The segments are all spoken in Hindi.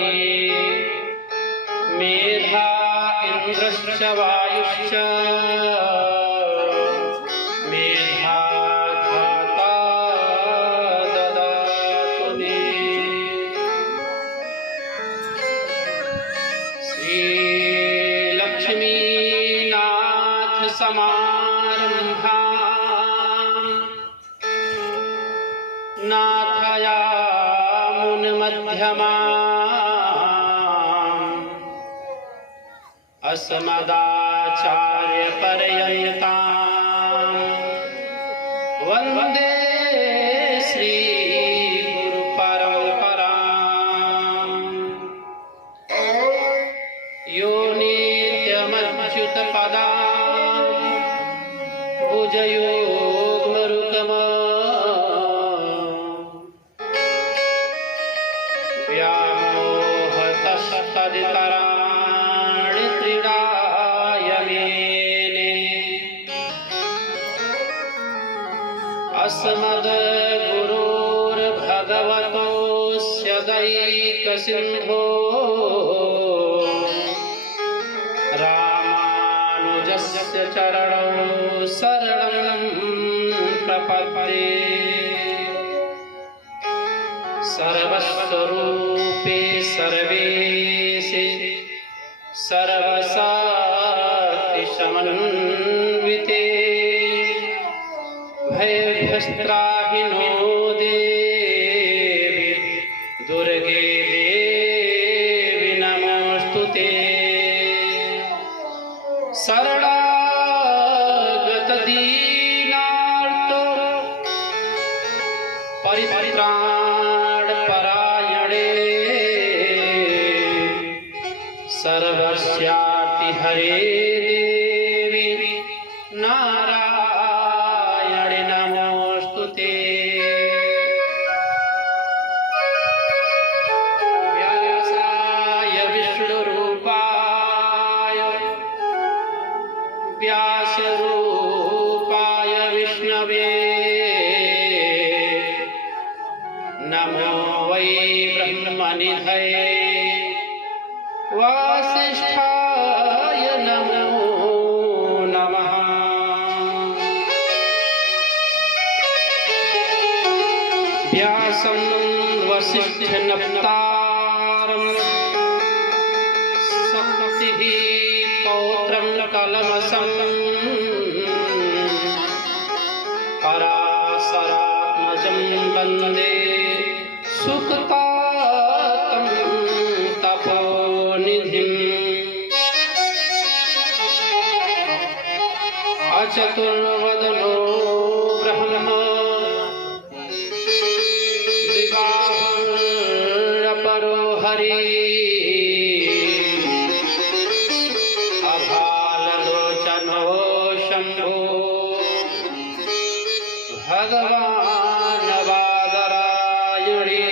भवति मेधा इन्द्रश्च वायुश्च मेधाधाता ददातु मे। श्रीलक्ष्मीनाथ समारम्भाम् नाथयामुनमध्यमाम् अस्मदाचार्यपर्यन्ताम् वन्दे श्रीगुरुपरम्पराम्। यो नित्यमच्युतपदाम् भुजयुग्मरुकम् व्यामोहतस्तदितराणि त्रिणाय मेने। अस्मद्गुरोर्भगवतोऽस्य दैकसिन्धो रामानुजस्य चरणौ शरणं प्रपद्ये। सर्वस्वरूपे सर्वेशे सर्वशक्तिसमन्विते भयभ्यस्त्राहिनो देवी दुर्गे देवी नमोऽस्तुते। शरणागतदीनार्तो परित्राणपरायणे सर्वस्यातिहरे देवी नारायणे नमोऽस्तुते। व्यासाय विष्णुरूपाय व्यासरूपाय विष्णवे नमो वै ब्रह्मनिधये वासिष्ठाय नमो नमः। व्यासं वसिष्ठनप्तारं शक्तिः पौत्रं कलमसं पराशरात्मजं वन्दे सुखतातं तपोनिधिम्। अचतुर्वदनो ब्रह्मा द्विबाहुरपरो हरिः अभाललोचनो शम्भो भगवान् वादरायणे।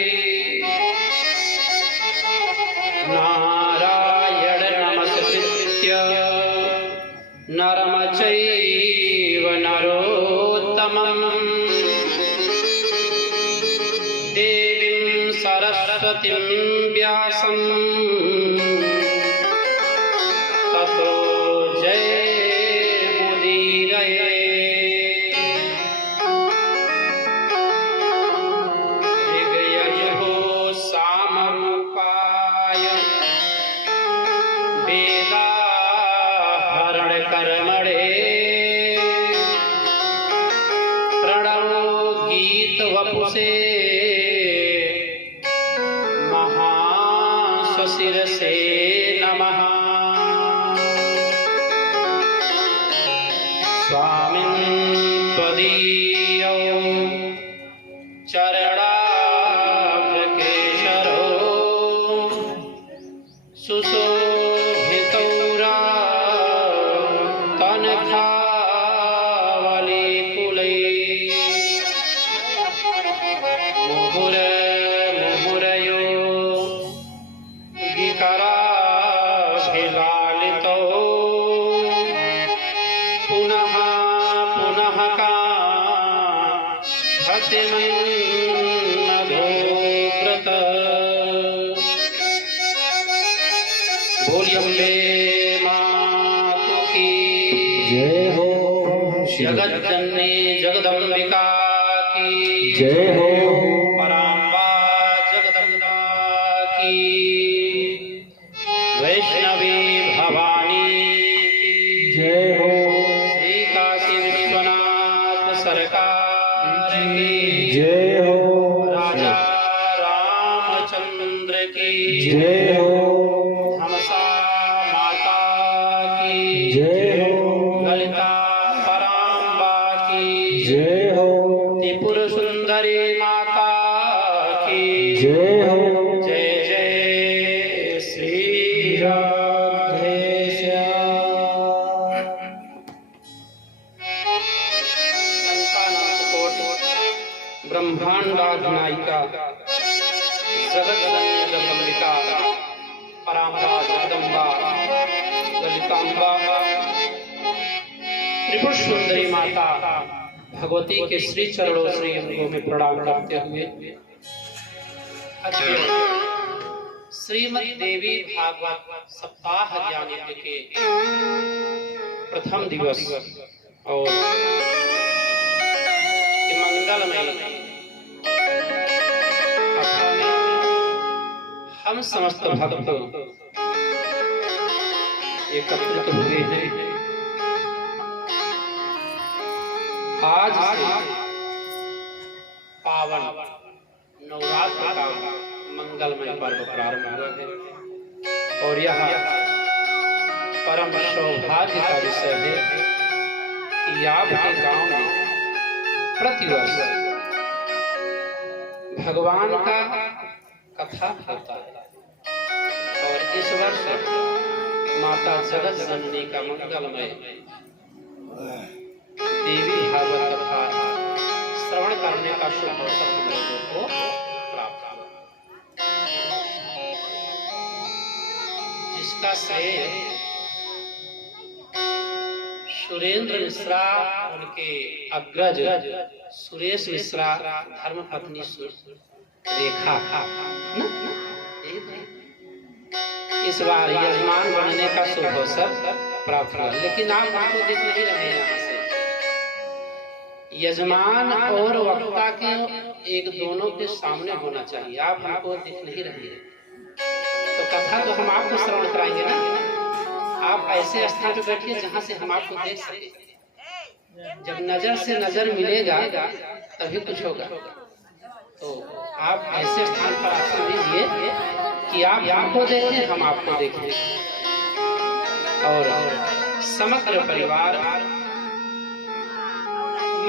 नारायण नमस्कृत्य नरं चैव नरोत्तमं देवीं सरस्वतीं व्यासं ततो जयमुदीरये। ऋग्यजुः सामरूपाय वेदाहरणकर्मणे प्रणवो गीतवपुषे महाशिरसे नमः। स्वामिन् त्वदीयौ चरणाब्जकेशरो सुशोभितौ तनखावलीकुलैः मुहुरमुहुरयो विकराभिलालितौ पुनः पुनः कान्तिमन्मधोव्रत। बोलिए अम्बे मातु की जय हो। जगत जननी जगदम्बिका की जय हो। पराम्बा जगदम्बा की वैष्णवी भवानी की जय हो। श्री काशी विश्वनाथ सरकार की जय हो। राजा रामचंद्र की जय हो। धमसा माता की जय हो। ललिता पराम्बा की जय हो। त्रिपुर सुंदरी माता की जय हो। जय जय श्री राधे श्याम। ब्रह्मांडाधिनायिका जगज्जननी जगदम्बिका पराम्बा जगदम्बा ललिताम्बा त्रिपुर सुंदरी माता भगवती के श्री चरणों श्री अंगों में प्रणाम करते हुए श्रीमद् देवी भागवत सप्ताह ज्ञान यज्ञ के प्रथम दिवस और मंगलमय कथा में हम समस्त भक्त एकत्रित हुए हैं। आज से पावन नवरात्र का मंगलमय पर्व प्रारंभ हुआ है और यह परम सौभाग्य का विषय है कि आपके गांव में प्रतिवर्ष भगवान का कथा होता है और इस वर्ष माता जगत जननी का मंगलमय देवी भागवत कथा श्रवण करने का शुभ अवसर हम लोगों को प्राप्त हुआ, जिसका श्रेय सुरेंद्र मिश्रा उनके अग्रज सुरेश मिश्रा धर्म पत्नी रेखा इस बार यजमान बनने का शुभ अवसर प्राप्त हुआ। लेकिन आप हमको देख नहीं रहे हैं। यहाँ से यजमान और वक्ता के एक दोनों के सामने होना चाहिए। आप हमको देख नहीं रहे हैं तो कथा तो हम आपको श्रवण कराएंगे ना। आप ऐसे स्थान पर बैठिए जहाँ से हम आपको देख सके। जब नजर से नजर मिलेगा तभी कुछ होगा। तो आप ऐसे स्थान पर आसन लीजिए कि आप हमको देखें, हम आपको देखें और समग्र परिवार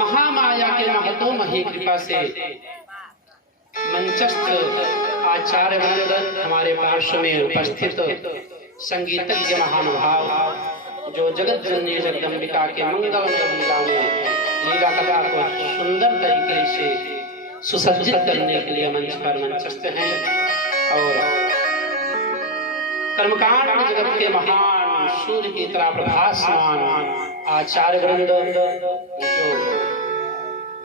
महामाया के महतो मही कृपा से मंचस्थ आचार्य वृंद हमारे पार्श्व में उपस्थित संगीतज्ञ महानुभाव जो जगत जननी जगदम्बिका के मंगलमय लीला में लीला कथा को सुंदर तरीके से सुसज्जित करने के लिए मंच पर मंचस्थ हैं और कर्मकांड जगत के महान सूर्य की तरह प्रभासमान आचार्य वृंद जो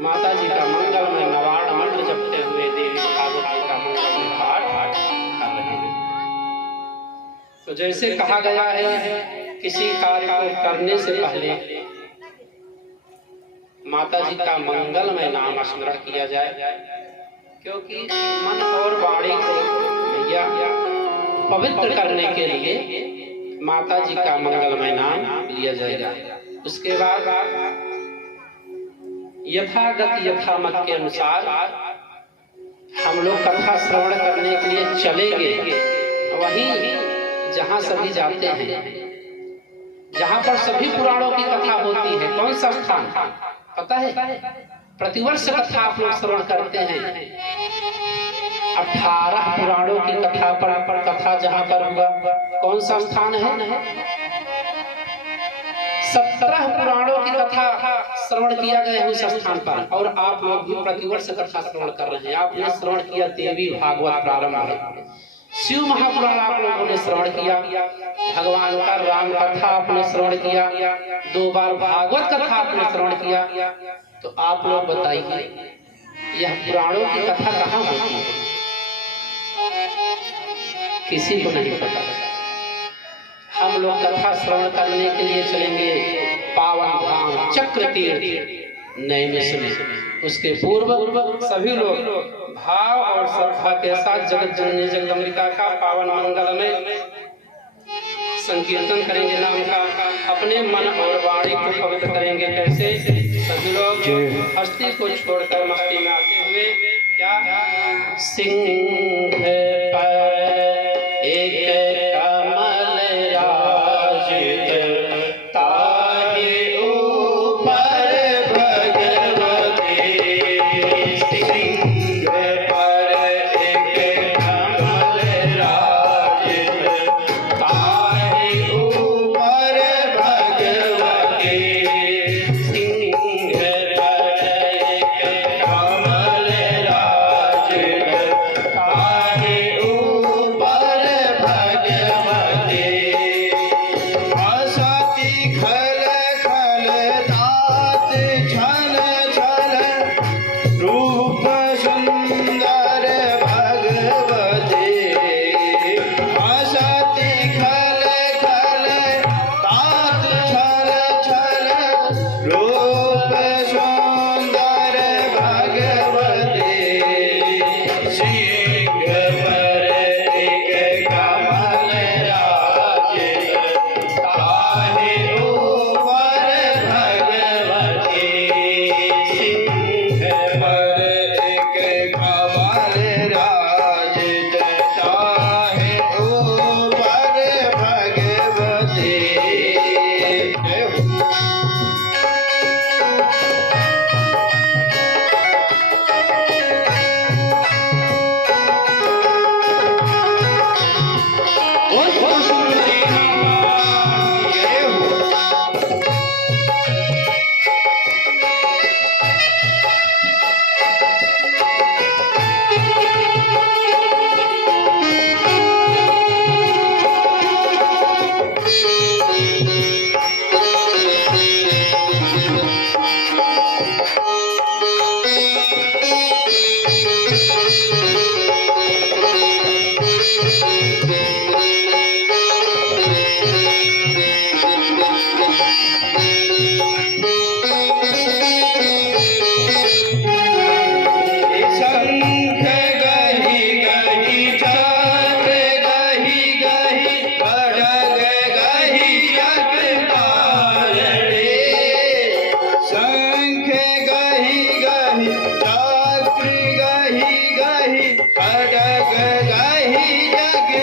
माता जी का मंगलमय नवाड़ मंत्र जपते हुए देवी भागवत जी का मंगलमय पाठ कर रहे हैं। तो जैसे कहा गया है किसी कार्य को करने से पहले माता जी का मंगलमय नाम स्मरण किया जाए, क्योंकि मन और वाणी को भैया पवित्र करने के लिए माता जी का मंगलमय नाम लिया जाएगा। उसके बाद यथागत यथामत के अनुसार हम लोग कथा श्रवण करने के लिए चलेंगे वहीं जहां सभी जाते हैं, जहां पर सभी पुराणों की कथा होती है। कौन सा स्थान पता है? प्रतिवर्ष कथा आप लोग श्रवण करते हैं। 18 पुराणों की कथा पर कथा जहां पर हुआ कौन सा स्थान है? 17 पुराणों की कथा श्रवण किया गया है उस स्थान पर। और आप लोग भी प्रतिवर्ष कथा श्रवण कर रहे हैं। आपने श्रवण किया देवी भागवत प्रारंभ है, शिव महापुराण आप लोगों ने श्रवण किया, भगवान का राम कथा आपने श्रवण किया, 2 बार भागवत कथा आपने श्रवण किया। तो आप लोग बताइए यह पुराणों की कथा कहाँ होती है? किसी को नहीं पता। लोग कथा श्रवण करने के लिए चलेंगे पावन धाम चक्र तीर्थ नैमिष। उसके पूर्व सभी लोग भाव और श्रद्धा के साथ जगत जननी जगदम्बिका का पावन मंगल में संकीर्तन करेंगे, नाम का अपने मन और वाणी को पवित्र करेंगे। कैसे? सभी लोग हस्ती को छोड़कर मस्ती में आते हुए क्या सिंह पर एक कमल राजित ताहि ऊपर भगवती, सिंह पर एक कमल राजित ताहि ऊपर भगवती, सिंह पर एक कमल राजित ताहि ऊपर भगवती, आसाती खल खल दात छल छल रूप सुंदर भगवती, आसाती खल खल दात छल छल रूप सुंदर भगवती, सिंह पर एक कमल राजित ताहि ऊपर भगवती, सिंह पर एक कमल राजित ताहि ऊपर भगवती। शंख गहि गहि चक्र गहि गहि खड्ग गहि जगतारणे, शंख गहि गहि चक्र गहि गहि खड्ग गहि जगतारणे,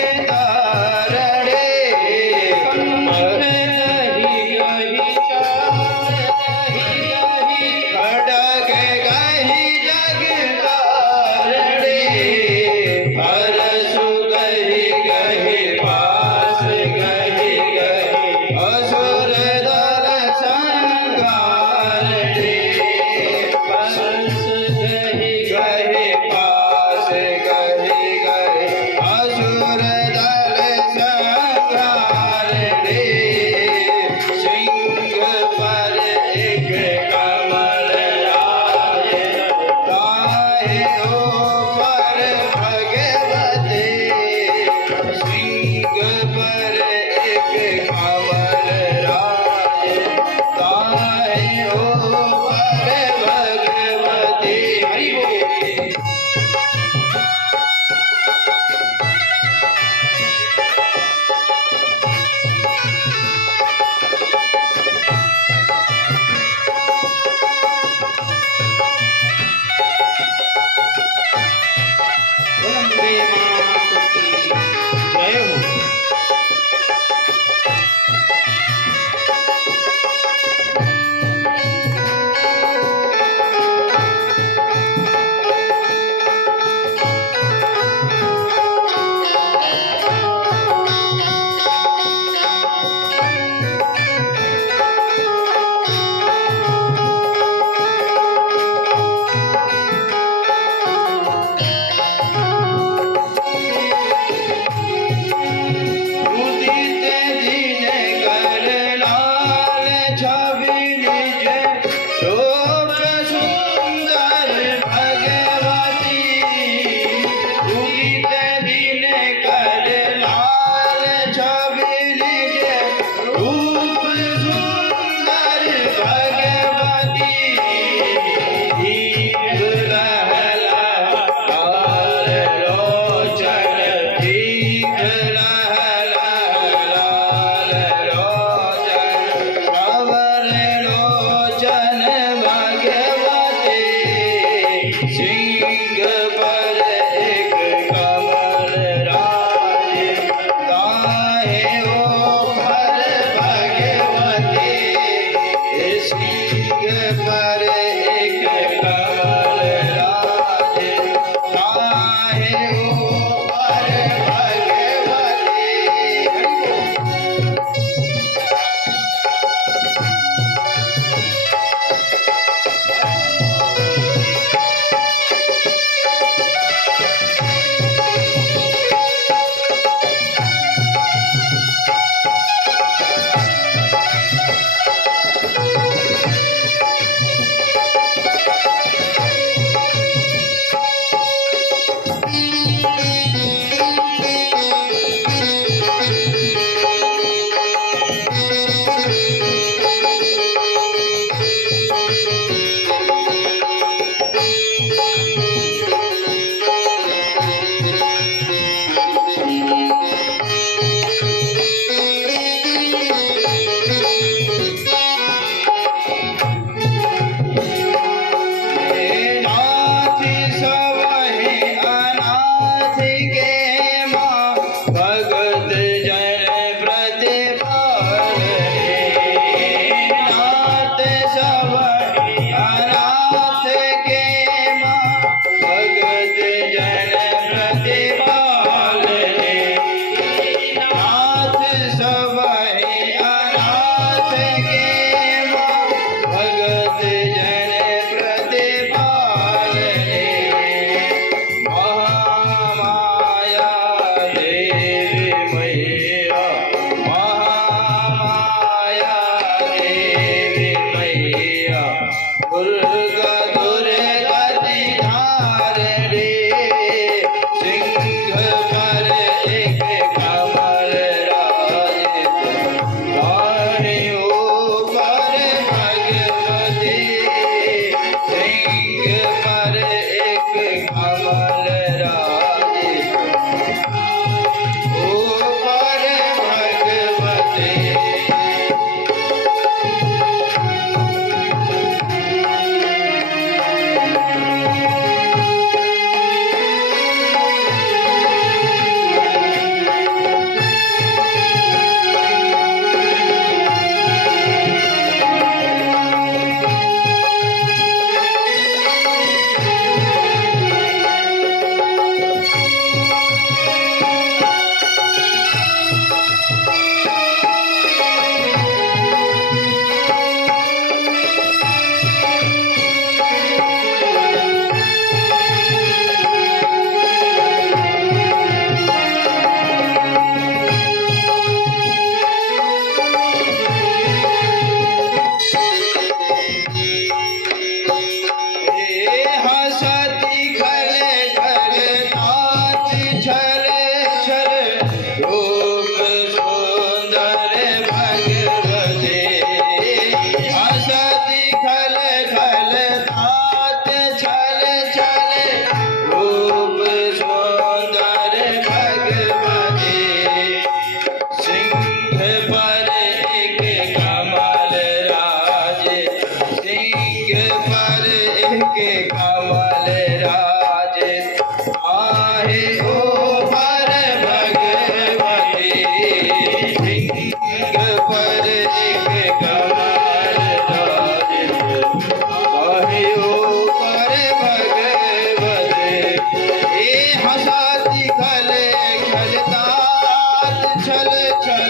छल छल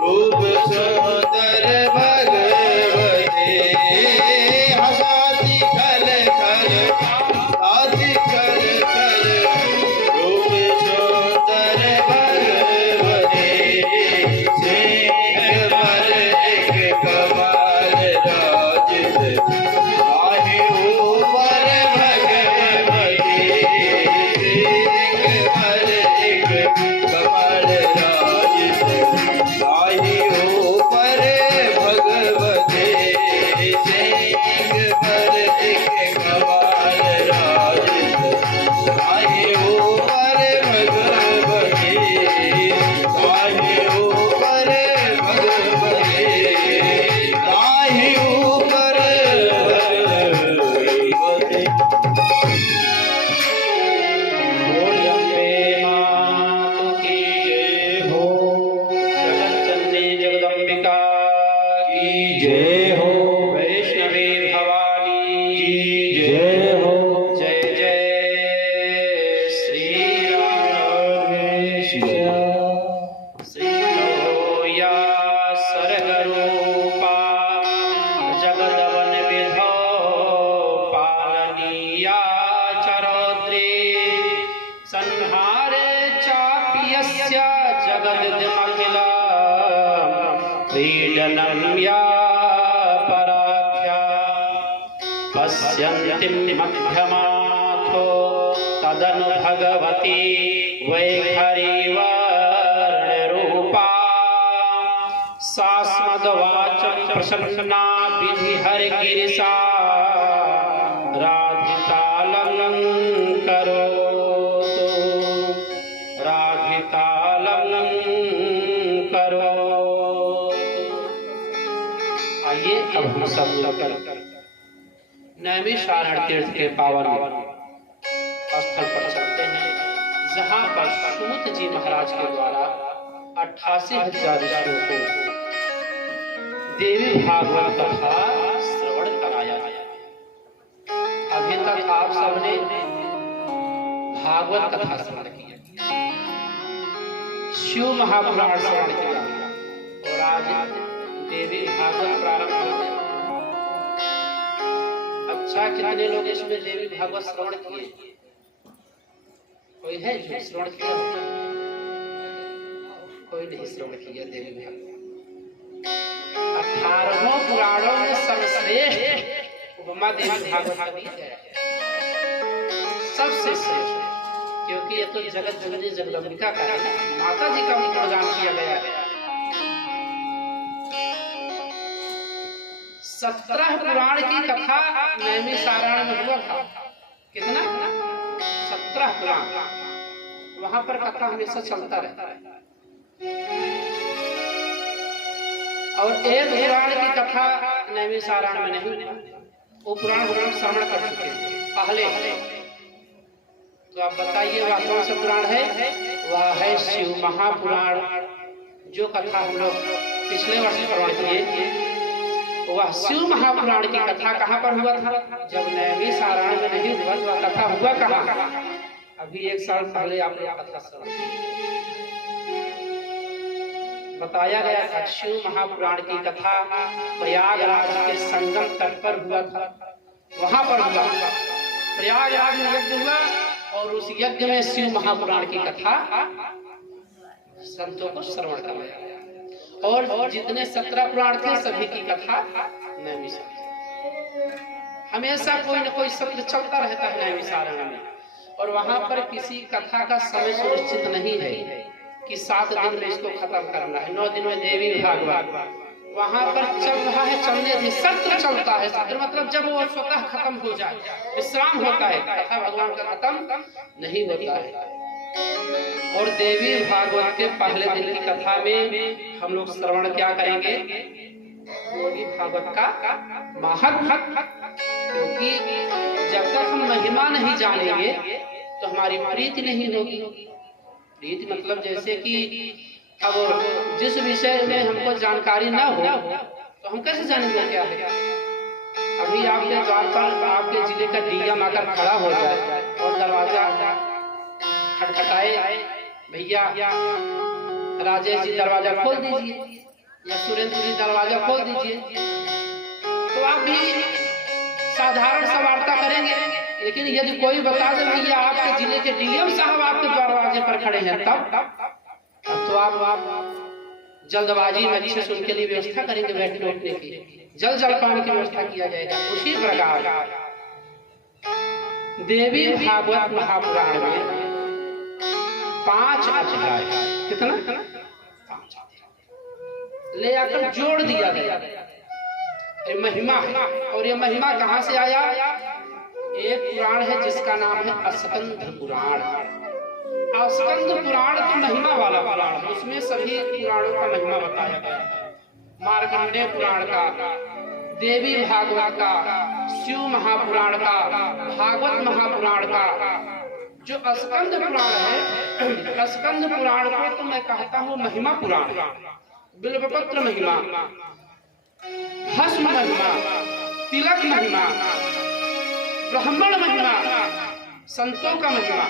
रूप सुंदर भगवती हंसाती खल खल आती खल खल रूप सुंदर भगवती सिंह पर एक कमाल राजित आहे ऊपर भगवती सिंह पर एक कमाल राजित आहे ऊपर भगवती सिंह पर एक कमाल राजित आहे ऊपर भगवती आहे ऊपर भगवती आहे ऊपर भगवती। बोल अम्बे मातु की जय हो, जगत जननी जगदम्बिका की जय हो, वैष्णवी भवानी की जय हो, जय जय श्री राम श्रीलो या सर्गरूपा जगदवन विधो पालनीया चरौद्री संहारे चाप्यस्य जगदिदमखिल क्रीडनं या पराख्या पश्यन्तीं मध्यमाथो तदनु भगवती वैखरी वर्णरूपा सास्मद्वाचं प्रसन्ना विधिहरगिरिसा राधिकालं करोतु राधिकालं करोतु। आइए अब हम सब मिलकर नैमिषारण्य तीर्थ के पावन स्थल पर चलते हैं, जहाँ पर सुमुत जी महाराज के द्वारा 88,000 ऋषियों को देवी भागवत कथा श्रवण कराया गया। अभी तक आप सबने भागवत कथा श्रवण किया, शिव महापुराण श्रवण किया और आज देवी भागवत प्रारंभ हो गया। अच्छा, कितने लोग इसमें देवी भागवत श्रवण किए? कोई है जो श्रवण किया? कोई नहीं श्रवण किया देवी भागवत। 18 पुराणों में सर्वश्रेष्ठ उपमा देवी भागवत दी है, सबसे श्रेष्ठ, क्योंकि ये तो जगत जननी जगदम्बिका का है, माता जी का प्रदान किया गया है। 17 पुराण की कथा नैमिषारण्य में हुआ था। कितना? 17 पुराण। वहां पर कथा हमेशा चलता रहता है। और एक पुराण की कथा नैमिषारण्य में नहीं हुआ, वो पुराण श्रवण कर चुके हैं पहले। तो आप बताइए वह कौन सा पुराण है? वह है शिव महापुराण, जो कथा हम लोग पिछले वर्ष श्रवण किए। वह शिव महापुराण की कथा कहाँ पर हुआ था? जब नैमिषारण्य में नहीं हुआ, वह कथा हुआ कहाँ? अभी 1 साल पहले आपने कथा श्रवण बताया गया था। शिव महापुराण की कथा प्रयागराज के संगम तट पर हुआ था, वहां पर हुआ। प्रयागराज में यज्ञ हुआ और उस यज्ञ में शिव महापुराण की कथा संतों को श्रवण करवाया गया। और जितने 17 पुराण थे सभी की कथा नैमिषारण्य। हमेशा कोई न कोई सत्र चलता रहता है नैमिषारण्य में, और वहां पर किसी कथा का समय सुनिश्चित नहीं है कि 7 दिन में इसको खत्म करना है, 9 दिन में देवी भागवत वहां पर चल रहा है, चलने दे। सत्र चलता है, सत्र मतलब जब वो स्वतः खत्म हो जाए, विश्राम होता है, कथा भगवान का खत्म नहीं होता है। और देवी भागवत के पहले दिन की कथा में हम लोग श्रवण क्या करेंगे? देवी भागवत का महात्म्य, क्योंकि जब तक हम महिमा नहीं जानेंगे तो हमारी प्रीति नहीं होगी। प्रीति मतलब जैसे कि अब जिस विषय में हमको जानकारी ना हो तो हम कैसे जानेंगे क्या है? अभी आपके द्वार पर आपके जिले का डीएम आकर खड़ा हो जाए और दरवाजा खटखटाए, भैया राजेश जी दरवाजा खोल दीजिए या सुरेंद्र जी दरवाजा खोल दीजिए, तो आप भी साधारण सा वार्ता करेंगे। लेकिन यदि कोई बता दे भैया आपके जिले के डीएम साहब आपके दरवाजे पर खड़े हैं, तब तो आप जल्दबाजी में अच्छे से उनके लिए व्यवस्था करेंगे, बैठने उठने की, जल जलपान की व्यवस्था किया जाएगा। उसी प्रकार देवी भागवत महापुराण में 5 अध्याय, कितना 5 ले आकर जोड़ दिया गया। ये महिमा है, और ये महिमा कहाँ से आया? एक पुराण है जिसका नाम है स्कंद पुराण। स्कंद पुराण तो महिमा वाला पुराण है, उसमें सभी पुराणों का महिमा बताया गया है। मार्कंडेय पुराण का, देवी भागवत का, शिव महापुराण का, भागवत महापुराण का। जो स्कंद पुराण है, स्कंद पुराण को तो मैं कहता हूँ महिमा पुराण, बिल्वपत्र महिमा, भस्म महिमा, तिलक महिमा, ब्राह्मण महिमा, संतों का महिमा।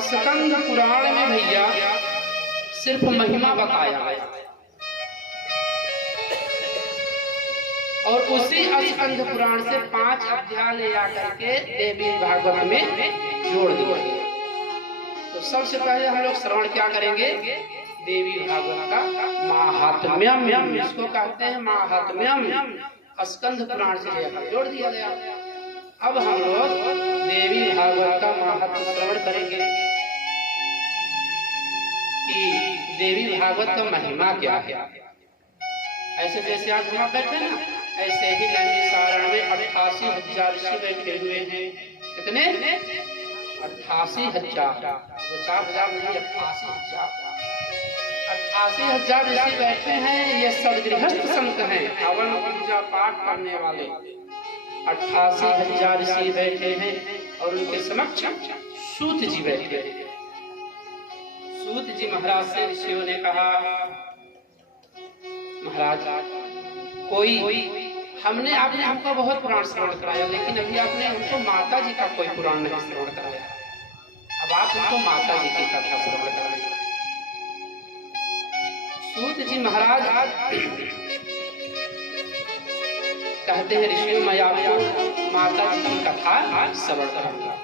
स्कंद पुराण में भैया सिर्फ महिमा बताया गया, और उसी स्कंद पुराण से 5 अध्याय ले आकर के देवी भागवत में जोड़ दिया। तो सबसे पहले हम लोग श्रवण क्या करेंगे? देवी भागवत का महात्म्यम, इसको कहते हैं महात्म्यम। स्कंद पुराण से लेकर जोड़ दिया गया। अब हम लोग देवी भागवत का महात्म्य श्रवण करेंगे कि देवी भागवत का महिमा क्या है। ऐसे जैसे आज हम बैठे ना, ऐसे ही नैमिषारण्य में 88,000 ऋषि बैठे हुए हैं। कितने? 88,000, 4,000 नहीं, 88,000। 88,000 ऋषि बैठे हैं। ये सदगृहस्थ संत हैं, हवन पूजा पाठ करने वाले 88,000 ऋषि बैठे हैं, और उनके समक्ष सूत जी बैठे हैं। सूत जी महाराज से ऋषियों ने कहा, महाराज कोई हमने आपने हमको बहुत पुराण श्रवण कराया, लेकिन अभी आपने हमको माता जी का कोई पुराण नहीं श्रवण कराया। अब आप हमको माता जी की कथा श्रवण कराएं। सूत जी महाराज कहते हैं, ऋषियों मैं आपको माता जी की कथा श्रवण कराऊंगा।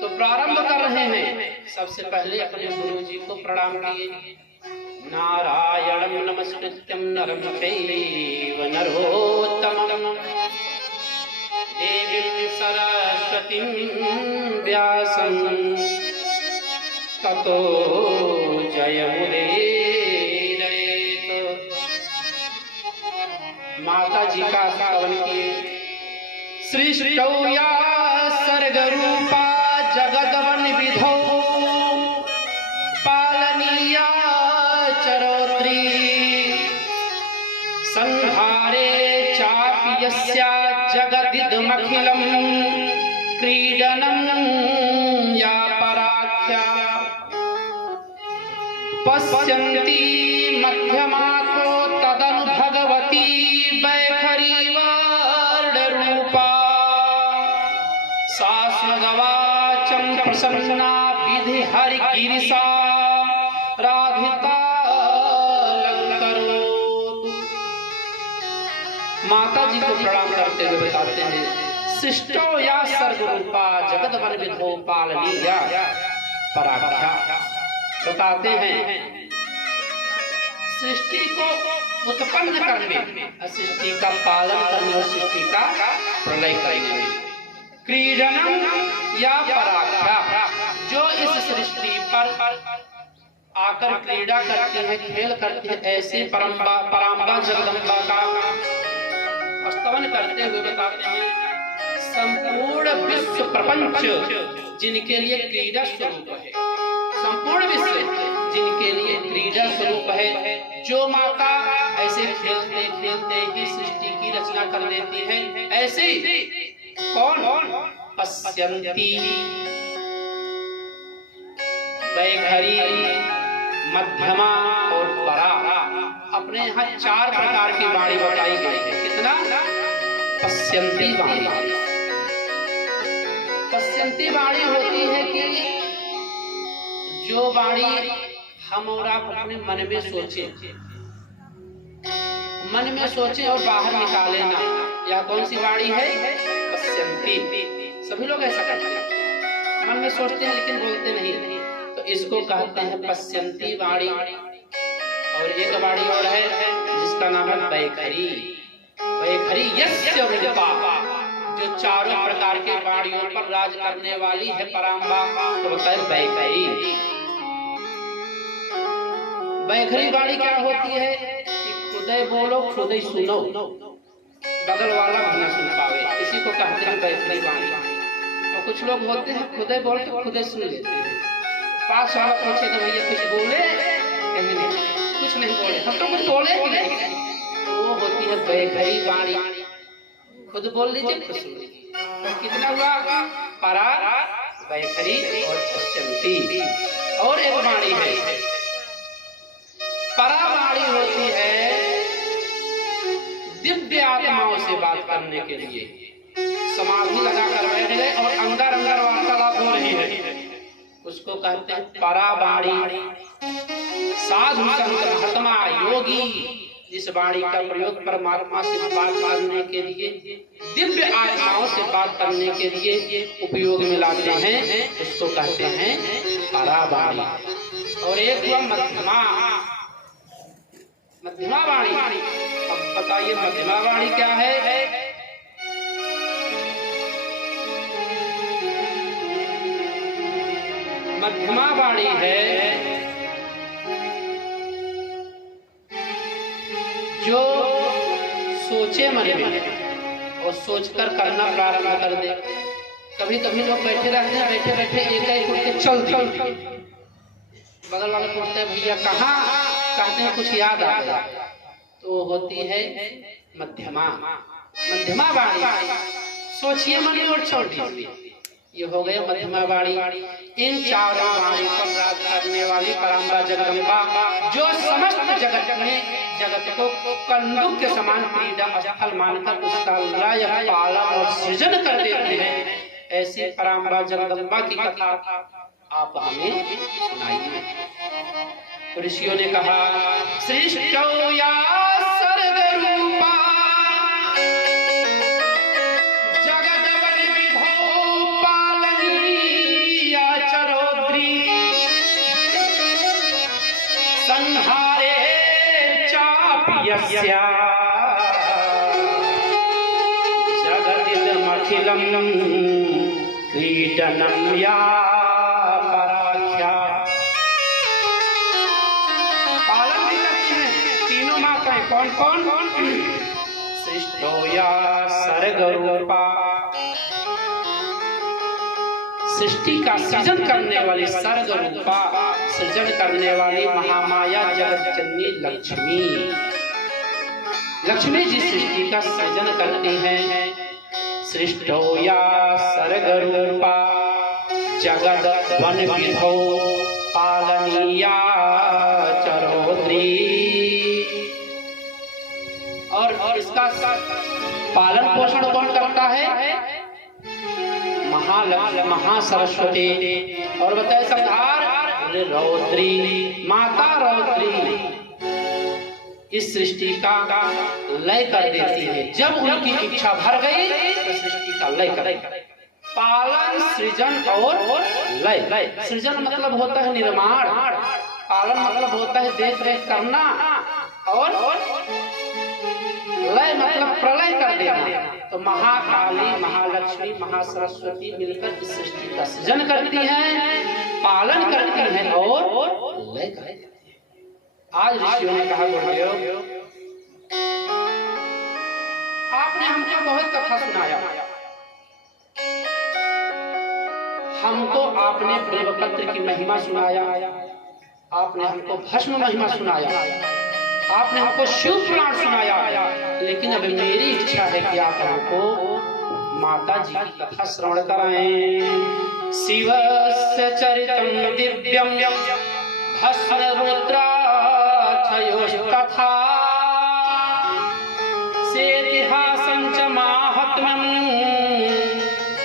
तो प्रारंभ कर रहे हैं। सबसे पहले अपने गुरु जी को प्रणाम किए। नारायणं नमस्कृत्यं नरं चैव नरोत्तमं देवीं सरस्वतीं व्यासं ततो जयमुदीरयेत्। माता जी का स्तवन किए। सृष्टौ या सर्गरूपा जगदवन विधौ पालनीया चरोत्री संहारे चापि यस्या जगदिदमखिलं क्रीडनं या पराख्या पश्यन्ति मध्यमाको तदनु भगवती वैखरी वर्णरूपा शाश्वतवाचं प्रसन्ना विधि हरिगिरिशा राधिता अलंकरोतु। माता जी को प्रणाम करते हुए बताते हैं, सृष्टो या सर्वरूपा जगदवन विधो पालनीया पराख्या। बताते हैं सृष्टि को उत्पन्न करने, सृष्टि का पालन करने और सृष्टि का प्रलय करने में क्रीडनम या पराख्या, जो इस सृष्टि पर आकर क्रीड़ा करते हैं, खेल करते हैं, ऐसे पराम्बा जगदम्बा का स्तवन करते हुए बताते हैं, संपूर्ण विश्व प्रपंच जिनके लिए क्रीड़ा स्वरूप है, संपूर्ण विश्व जिनके लिए क्रीड़ा स्वरूप है, जो माता ऐसे खेलते खेलते ही सृष्टि की रचना कर देती है, ऐसे कौन? पश्यन्ति वैखरी, मध्यमा और परा। अपने यहाँ 4 प्रकार की वाणी बताई गई है। कितना? पश्यन्ति वाणी। पश्यन्ति वाणी होती है कि जो वाणी हम और आप अपने मन में सोचे, मन में सोचे और बाहर निकाले ना, यह कौन सी वाणी है? पश्यंती। सभी लोग ऐसा करते हैं, मन में सोचते हैं लेकिन बोलते नहीं, तो इसको कहते हैं पश्यंती वाणी। और एक वाणी और है जिसका नाम है वैखरी। वैखरी यस्य रूपा, जो चारों प्रकार के वाणियों पर राज करने वाली है पराम्बा, तो होता है वैखरी। वैखरी वाणी क्या होती है कि खुदे बोलो खुदे सुनो, बगल वाला भी ना सुन पावे, इसी को कहते हैं वैखरी वाणी। और कुछ लोग होते हैं खुदे बोल के खुदे सुन लेते हैं, पास वाला पूछे तो भैया कुछ बोले, कहीं नहीं, कुछ नहीं बोले, हम तो कुछ बोले ही नहीं, तो वो होती है वैखरी वाणी। खुद बोल लीजिए खुद सुन लीजिए, तो कितना हुआ? परा, वैखरी और पश्यंती। और एक वाणी है परा वाणी, होती है दिव्य आत्माओं से बात करने के लिए, समाधि लगा कर बैठे गए और अंदर अंदर वार्तालाप हो रही है, उसको कहते हैं परा वाणी। साधु संत महात्मा योगी इस वाणी का प्रयोग परमात्मा से बात करने के लिए, दिव्य आत्माओं से बात करने के लिए उपयोग में लाते हैं, इसको कहते हैं परा वाणी। और एक हुआ मध्यमा, मध्यमा वाणी। अब बताइए मध्यमा वाणी क्या है? मध्यमा वाणी है जो सोचे मन में और सोचकर करना प्रारंभ कर दे। कभी कभी लोग बैठे रहते हैं, बैठे बैठे एक एक उठ के चल दिए, बगल वाले पूछते हैं भैया कहाँ, कहते हैं कुछ याद आ गया, तो होती है मध्यमा। मध्यमा वाणी, सोचिए मन में और छोड़ दीजिए, ये हो गया मध्यमा वाणी। इन चारों वाणी पर राज करने वाली पराम्बा जगदम्बा, जो समस्त जगत में जगत को कंदुक के समान क्रीड़ा स्थल मानकर उसका लय पालन और सृजन कर देती है, ऐसी पराम्बा जगदम्बा की कथा आप हमें सुनाइए। तो ऋषियों ने कहा सृष्टो या सर्ग रूपा जगदवनि विधौ पालनी या चरोद्री संहारे चाप्यस्या जगदिदमखिलं क्रीडनं या कौन कौन? सृष्टो या सर्ग रूपा, सृष्टि का सृजन करने वाली सर्ग रूपा, सृजन करने वाली महामाया जगत जननी लक्ष्मी। लक्ष्मी जी सृष्टि का सृजन करती हैं। सृष्टो या सर्ग रूपा जगत वन विधौ पालनीया चरोद्री। और इसका पालन पोषण कौन करता है? महालक्ष्मी, महासरस्वती। और बताए संहार रौद्री, माता रौद्री इस सृष्टि का लय कर देती है। जब उनकी इच्छा भर गई तो सृष्टि का लय कर। पालन, सृजन और लय। सृजन मतलब होता है निर्माण, पालन मतलब होता है देख रेख करना, और लय मतलब प्रलय कर देना। तो महाकाली, महालक्ष्मी, महासरस्वती मिलकर इस सृष्टि का सृजन करती हैं, पालन करती हैं और लय करती हैं। आज ऋषियों ने कहा गुरुदेव आपने हमको बहुत कथा सुनाया, हमको आपने प्रेमपत्र की महिमा सुनाया, आपने हमको भस्म महिमा सुनाया, आपने हमको शिव पुराण सुनाया, लेकिन अभी मेरी इच्छा है कि आप हमको माता जी की कथा श्रवण कराएं। शिवस्य चरितं दिव्यं भस्म रुद्राक्षयोस्तथा सेतिहासं च माहात्म्यं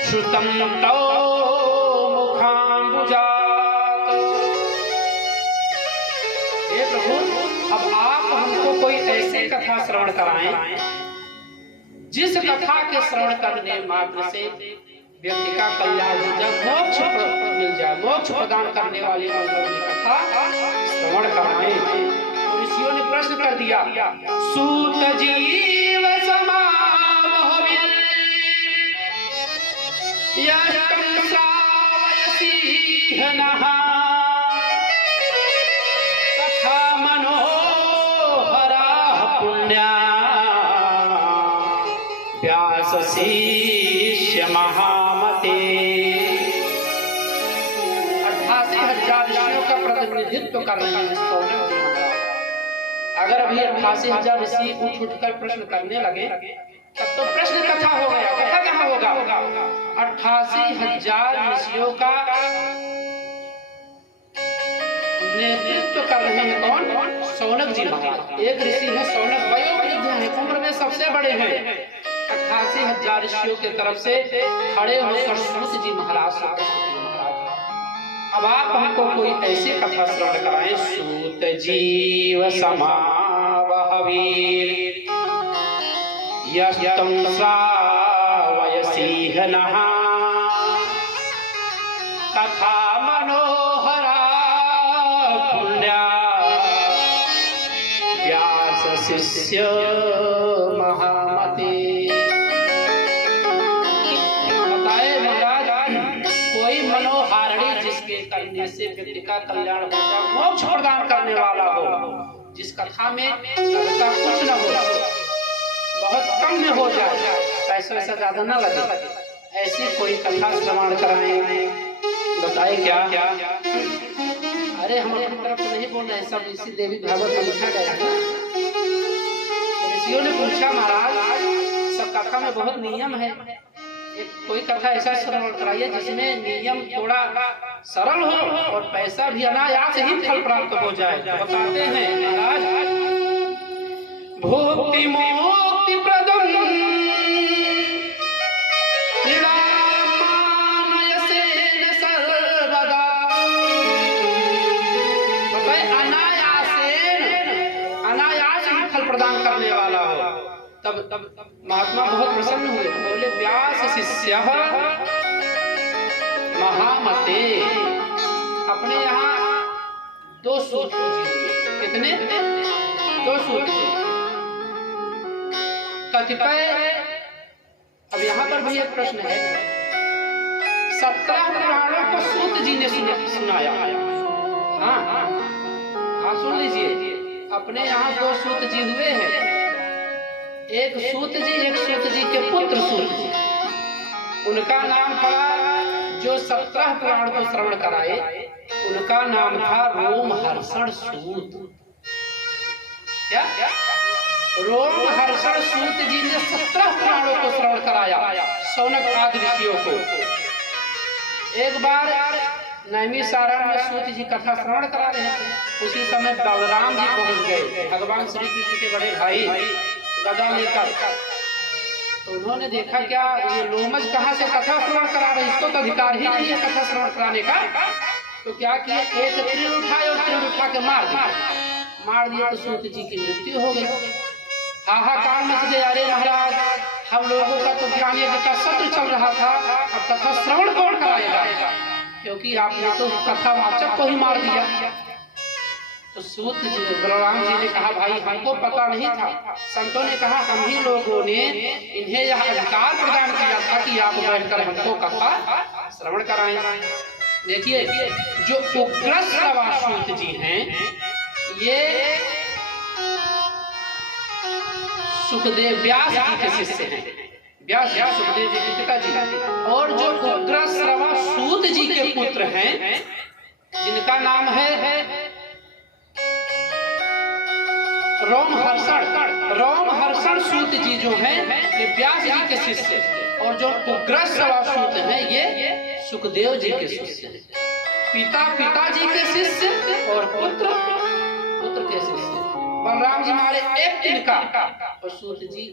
श्रुतं तौ मुखाम्बुजात्। कोई ऐसी कथा श्रवण कराएं जिस कथा के श्रवण करने मात्र से व्यक्ति का कल्याण हो जाए, मोक्ष मिल जाए, मोक्ष प्रदान करने वाली मंगलमयी कथा श्रवण कराएं। तो ऋषियों ने प्रश्न कर दिया, सूत जीव समावहविर यष्टं श्रावयसि नः तथा मनोहरा पुण्या व्यास शिष्य महामते। 88,000 ऋषियों का प्रतिनिधित्व कर रहे हैं सौनक जी महाराज। अगर अभी 88,000 ऋषि उठ कर प्रश्न करने लगे तब तो प्रश्न कथा हो गया, कथा कहाँ होगा? 88,000 ऋषियों का नेतृत्व कर रहे हैं कौन? सौनक जी महाराज। एक ऋषि है सौनक, वयोवृद्ध हैं, उम्र में सबसे बड़े हैं। 88,000 ऋषियों की तरफ से खड़े होकर सूत जी महाराज। अब आप हमको कोई ऐसी कथा श्रवण कराएं, सूत जीव समावहवीर यष्टं श्रावयसि नः तथा मनोहरा पुण्या व्यास शिष्य महामते। बताए महाराज, कोई मनोहारिणी जिसके करने से व्यक्ति का कल्याण हो जाए, मोक्ष प्रदान करने वाला हो, जिस कथा में सरलता कुछ न हो, बहुत कम में हो जाए, पैसा वैसा ज्यादा न लगे, ऐसी कोई कथा श्रवण कराएं। बताए क्या? अरे हम अपनी तरफ से नहीं बोल रहे, सब ऋषि देवी भागवत में लिखा गया है। ऋषियों ने पूछा, महाराज सब कथा में बहुत नियम है, एक कोई कथा ऐसा श्रवण कराइए जिसमें नियम थोड़ा सरल हो और पैसा भी अनायास ही फल प्राप्त हो जाए। तो बताते हैं महाराज, भुक्ति मुक्ति प्रदम निरामानयसेन सर्वदा। बताए अनायास ही फल प्रदान करने वाला हो। तब महात्मा बहुत प्रसन्न हुए, बोले व्यास शिष्य महामते। अपने यहाँ 2 सूत जी, कितने? 2 सूत जी। कतिपय, अब यहाँ पर भी एक प्रश्न है, 17 पुराणों को सूत जी ने सुनाया। हाँ सुन लीजिए, अपने यहाँ 2 सूत जी हुए हैं, एक सूत जी के पुत्र सूत जी। उनका नाम था, जो 17 पुराण को श्रवण कराए, उनका नाम था रोमहर्षण सूत। क्या? रोमहर्षण सूत जी ने 17 पुराणों को श्रवण कराया सौनक आदि ऋषियों को। एक बार नैमिषारण्य में सूत जी कथा श्रवण करा रहे थे, उसी समय बलराम जी पहुंच गए, भगवान श्री कृष्ण के बड़े भाई, गदा लेकर। तो उन्होंने देखा, क्या ये लोमज कहाँ से कथा श्रवण करा रहे, इसको तो अधिकार ही नहीं है कथा श्रवण कराने का। तो क्या किया, एक तीर उठाए और तीर उठा के मार दिया, तो सूत जी की मृत्यु हो गई। हाहाकार मच गया, अरे महाराज हम लोगों का तो ज्ञान यज्ञ का सत्र चल रहा था, अब कथा श्रवण कौन कराएगा, क्योंकि आपने तो कथावाचक को ही मार दिया। तो सूत जी बलराम जी ने कहा, भाई हमको पता नहीं था, संतों ने कहा हम ही लोगों ने इन्हें यह अधिकार प्रदान किया था कि आप बैठकर हमको कथा श्रवण कराएं। देखिए, जो उग्रश्रवा सूत जी हैं, ये सुखदेव व्यास जी के शिष्य हैं। व्यास सुखदेव जी के पिताजी। और जो उग्रश्रवा सूत जी के पुत्र हैं, जिनका नाम है रोमहर्षण सूत जी, जो हैं ये व्यास जी के शिष्य, और जो उग्रश्रवा सूत हैं ये सुखदेव जी के शिष्य हैं। पिताजी के शिष्य और पुत्र के शिष्य। बलराम जी मारे एक तिनका और सूत जी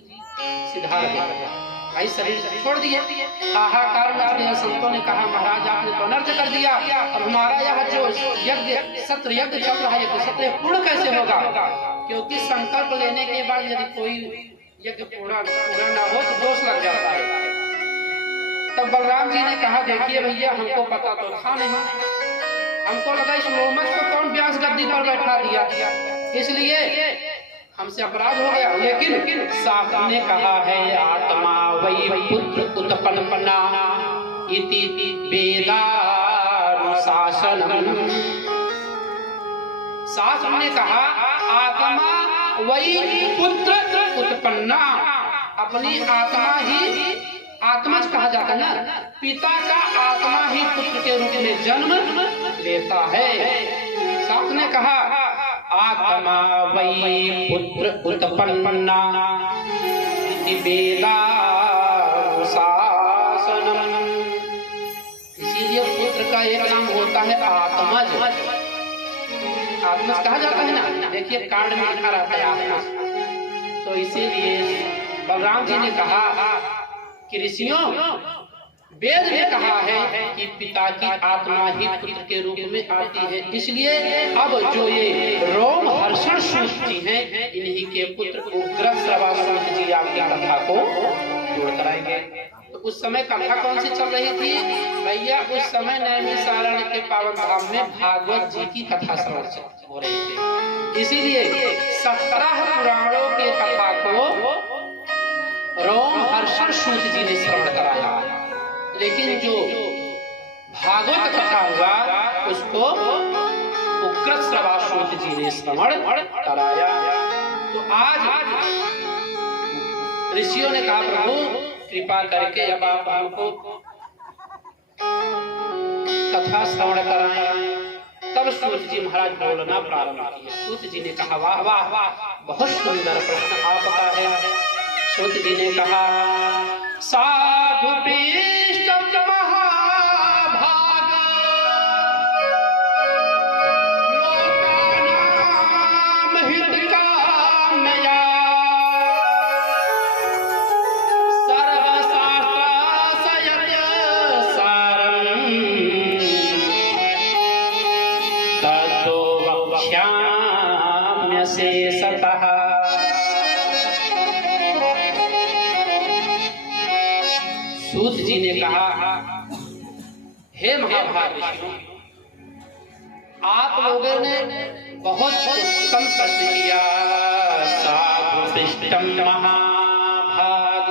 सिधार गए, भाई शरीर छोड़ दिए। हाहाकार मच गया, संतों ने कहा महाराज आपने तो अनर्थ कर दिया, अब हमारा यह जो यज्ञ सत्र यज्ञ चल रहा है, तो सत्र पूर्ण कैसे होगा। क्योंकि संकल्प लेने के बाद यदि कोई यज्ञ पूरा ना हो तो दोष लग जाता है। तब बलराम जी ने कहा, देखिए भैया, हमको पता तो था नहीं, हमको लगा इस लोमश को कौन व्यास गद्दी पर बैठा दिया, इसलिए हमसे अपराध हो गया। लेकिन शास्त्र ने कहा है, आत्मा वही पुत्र उत्पन्ना इति वेदानुशासनम्। शास्त्र ने कहा, आत्मा वही पुत्र उत्पन्ना, अपनी आत्मा ही आत्मज कहा जाता है ना, पिता का आत्मा ही पुत्र के रूप में जन्म लेता है। शास्त्र ने कहा, आत्मा वही पुत्र उत्पन्ना इति वेदानुशासनम्। इसीलिए पुत्र का एक नाम होता है आत्मज। आत्मज कहा जाता है ना, देखिए कांड में लिखा रहता है आत्मज। तो इसीलिए बलराम जी ने कहा कि ऋषियों, वेद में कहा है कि पिता की आत्मा ही पुत्र के रूप में आती है, इसलिए अब जो ये रोम हर्षण सूत जी हैं, इन्हीं के पुत्र उग्र श्रवासूत जी आपकी कथा को जोड़ कराएंगे। तो उस समय कथा कौन सी चल रही थी भैया? उस समय नैमिषारण्य के पावन धाम में भागवत जी की कथा श्रवण हो रही थी, इसीलिए 17 पुराणों के कथा को रोम हर्षण सूत जी ने श्रवण कराया। लेकिन जो भागवत कथा हुआ उसको उग्र श्रवासूत जी ने श्रवण कराया। तो आज ऋषियों ने कहा, प्रभु कृपा करके अब आप हमको कथा श्रवण कराएं। तब सूत जी महाराज बोलना प्रारंभ किए। सूत जी ने कहा, वाह वाह वाह, बहुत सुंदर प्रश्न आपका है। सूत जी ने कहा, साधु पृष्ठ महाभाग लोकानाम हितकामया सर्वशास्त्रसयज्ञ सारम् ततो वक्ष्याम्यशेषतः। सूत जी ने कहा, हे महाभाग ऋषियों, आप लोगों ने बहुत उत्तम प्रश्न किया। साधु पृष्ठम महाभाग,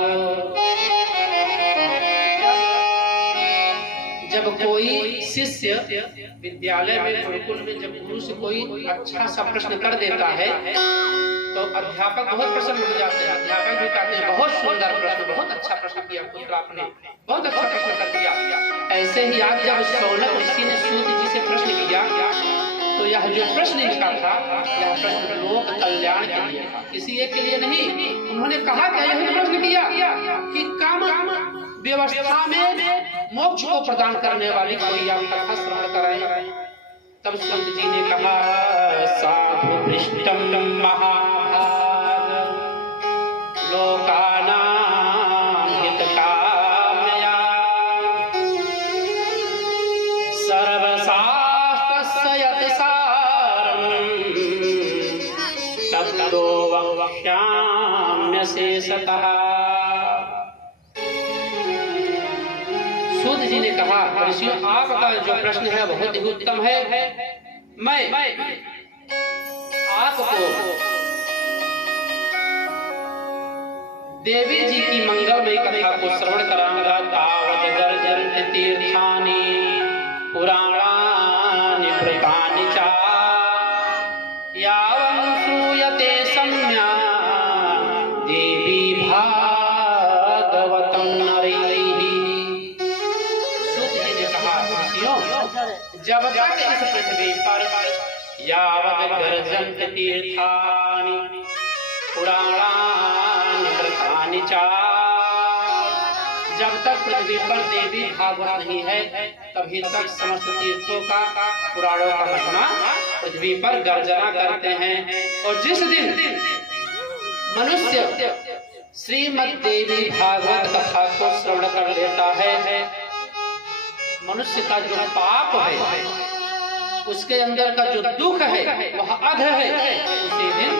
जब कोई शिष्य विद्यालय में गुरुकुल में जब गुरु से कोई अच्छा सा प्रश्न कर देता है तो अध्यापक बहुत प्रसन्न हो जाते हैं। अध्यापक भी कहते हैं, बहुत सुंदर प्रश्न, बहुत अच्छा प्रश्न किया पुत्र, आपने बहुत अच्छा प्रश्न कर दिया। ऐसे ही आज जब शौनक ऋषि ने सूत जी से प्रश्न किया तो यह जो प्रश्न इनका था, यह प्रश्न लोक कल्याण के लिए था, किसी एक के लिए नहीं। उन्होंने कहा क्या, यही प्रश्न किया कि काम व्यवस्था में मोक्ष को प्रदान करने वाली कोई आप कथा श्रवण कराएं। तब सूत जी ने कहा, साधु पृष्ठम महाभाग लोकानां हितकामया सर्वशास्त्रस्य यतिसारम् ततो वक्ष्याम्यशेषतः। सूत जी ने कहा, ऋषियों, आपका जो प्रश्न है बहुत ही उत्तम है। मैं आपको देवी जी की मंगलमयी कथा को श्रवण कराऊंगा। तावत गर्जन्ति तीर्थानि पुराणानि कृतानि च यावन् श्रूयते सम्या देवी भागवतं नरैः। सूत जी ने कहा, ऋषियों, जब तक इस पृथ्वी पर यावत् गर्जन्ति तीर्थानि पुराणानि कृतानि च, जब तक पृथ्वी पर देवी भागवत नहीं है तभी तक समस्त तीर्थों का, पुराणों का महिमा पृथ्वी पर गर्जना करते हैं। और जिस दिन मनुष्य श्रीमद् देवी भागवत कथा को श्रवण कर लेता है, मनुष्य का जो पाप है, उसके अंदर का जो दुख है वह अध है, उसी दिन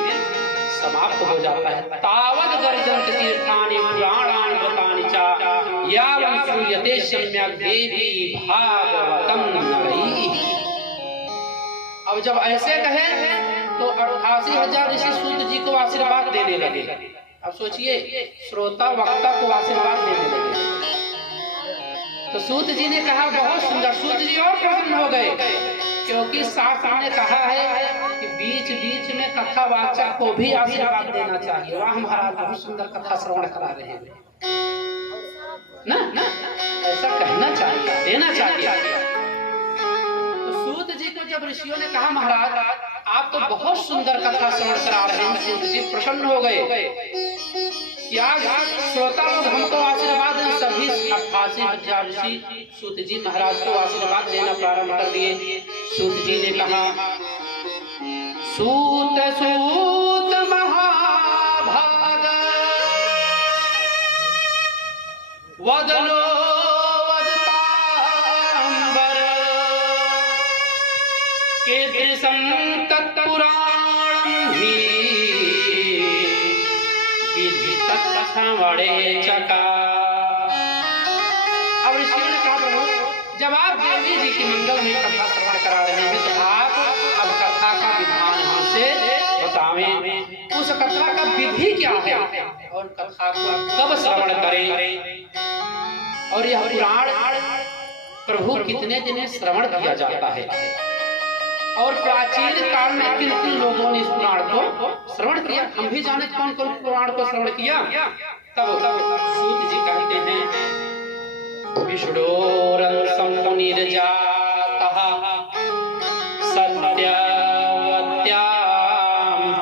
समाप्त हो जाता है। तावद गर्जन्त तीर्थानि पुराणानि व्रतानि च यावन् श्रूयते सम्यक् देवी भागवतं नरैः। अब जब ऐसे कहे तो 88,000 ऋषि सूत जी को आशीर्वाद देने लगे। अब सोचिए, श्रोता वक्ता को आशीर्वाद देने लगे। तो सूत जी ने कहा बहुत सुंदर। सूत जी और प्रसन्न हो गए, क्योंकि शास्त्र ने कहा है कि बीच बीच में कथावाचक को भी आशीर्वाद देना चाहिए। वाह महाराज, बहुत सुंदर कथा श्रवण करा रहे हैं ना, ऐसा कहना चाहिए, देना चाहिए। तो सूत जी को जब ऋषियों ने कहा महाराज आप तो बहुत सुंदर कथा श्रवण करा रहे हैं, सूत जी प्रसन्न हो गए कि आज श्रोता लोग हमको आशीर्वाद दें। सभी 88,000 ऋषि सूत जी महाराज को आशीर्वाद देना प्रारंभ कर दिए। सूत जी ने कहा, सूत सूत महाभाग वदनो वदतांबर कीदृशं तत्पुराणं हि श्रवणे चका। अब ऋषियों ने कहा प्रभु जब आप देवी जी की मंगल में कथा श्रवण करा रहे हैं तो आप अब कथा का विधान हमसे बतावें। उस कथा का विधि क्या है और कथा को कब श्रवण करें, और यह पुराण प्रभु कितने दिन श्रवण किया जाता है, और प्राचीन काल में किन किन लोगों ने इस पुराण को श्रवण किया। हम भी जाने कौन कौन पुराण को श्रवण किया। तब सूत जी कहते हैं, विष्णोरंसं मुनिर्जातः सत्यवत्यां